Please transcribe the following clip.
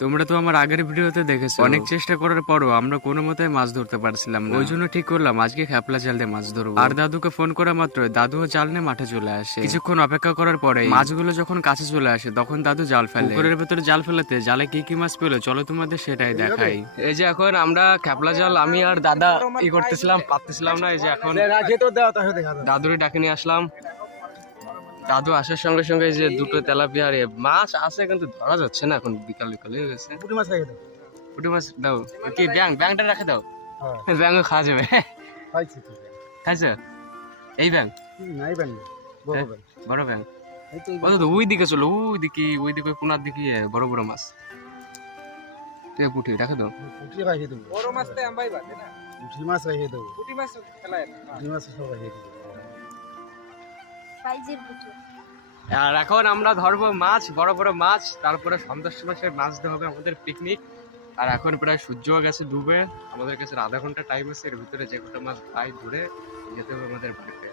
তোমরা তো আমার আগের ভিডিওতে দেখেছ। অনেক চেষ্টা করার পরও আমরা কোনো মতে মাছ ধরতে পারছিলাম না। ওই জন্য ঠিক করলাম আজকে খেপলা জাল দিয়ে মাছ ধরবো। আর দাদুকে ফোন করা মাত্র দাদুও জাল নিয়ে মাঠে চলে আসে। কিছুক্ষণ অপেক্ষা করার পরে মাছগুলো যখন কাছে চলে আসে তখন দাদু জাল ফেলে। পুকুরের ভেতরে জাল ফেলাতে জালে কি কি মাছ পেল চলো তোমাদের সেটাই দেখাই। এই যে এখন আমরা খেপলা জাল আমি আর দাদা ই করতেছিলাম পারতেছিলাম না এই যে এখন দাদুরে ডাকে নিয়ে আসলাম। দাদু আসার সঙ্গে সঙ্গে এই যে দুটো তেলাপিয়া আর মাছ আছে কিন্তু ধরা যাচ্ছে না এখন বিকাল বিকাল হয়ে গেছে। পুঁটি মাছ খাইয়ে দাও। পুঁটি মাছ দাও। কি ব্যাং ব্যাংটা রেখে দাও। হ্যাঁ। ব্যাংও খাওয়া যাবে। খাইছি এই ব্যাং নাই বানি বড় বড় ব্যাং তো এই তো ওই দিকে চলো ওই দিকে ওই দিকে কোনার দিকে বড় বড় মাছ। আছে পুঁটি রেখে দাও। পুঁটি বড় মাছ তো আমবাই বাদে না। পুঁটি মাছ দেবো। পুঁটি মাছ ফেলায় না। পুঁটি মাছ সব সাইজের পুতুল আর এখন আমরা ধরবো মাছ, বড় বড় মাছ, তারপরে সন্ধ্যার সময় সে মাছ হবে আমাদের পিকনিক আর এখন প্রায় সূর্য গেছে ডুবে, আমাদের কাছে আধা ঘণ্টা টাইম আছে, এর ভিতরে যে কটা মাছ পাই ধরে যেতে হবে আমাদের বাড়িতে।